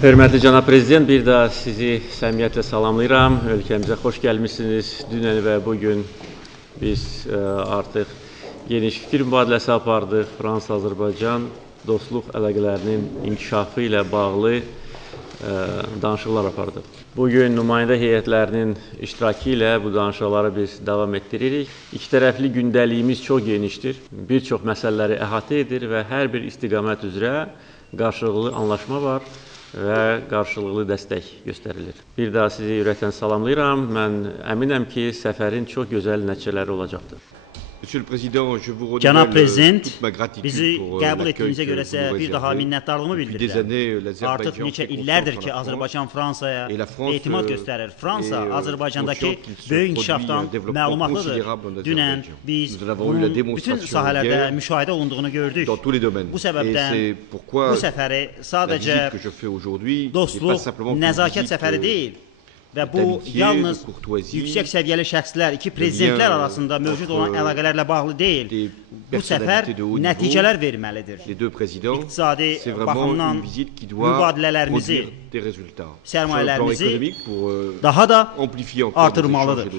Hörmətli cənab prezident, bir daha sizi səmimiyyətlə salamlayıram. Ölkəmizə xoş gəlmişsiniz. Dünən və bugün biz artıq geniş fikir mübadiləsi apardıq. Fransa-Azərbaycan dostluq əlaqələrinin inkişafı ilə bağlı danışıqlar apardıq. Bugün nümayəndə heyətlərinin iştirakı ilə bu danışıqları biz davam etdiririk. İki tərəfli gündəliyimiz çox genişdir. Bir çox məsələləri əhatə edir və hər bir istiqamət üzrə qarşılıqlı anlaşma var və qarşılıqlı dəstək göstərilir. Bir daha sizi ürəkdən salamlayıram. Mən əminəm ki, səfərin çox gözəl nəticələri olacaqdır. Cənab Prezident, bizi qəbul etdiyinizə görə sizə bir daha minnətdarlığımı bildirirəm. Artıq neçə illərdir ki, Azərbaycan Fransaya etimad göstərir. Fransa, Azərbaycandakı böyük inkişafdan məlumatlıdır. Dünən biz bunun bütün sahələrdə müşahidə olunduğunu gördük. Bu səbəbdən bu səfəri sadəcə dostluq, nəzakət səfəri deyil, və bu, yalnız yüksək səviyyəli şəxslər, iki prezidentlər arasında mövcud olan əlaqələrlə bağlı deyil. Bu səfər nəticələr verməlidir. İqtisadi baxımdan mübadilələrimizi, sərmayələrimizi daha da artırmalıdır.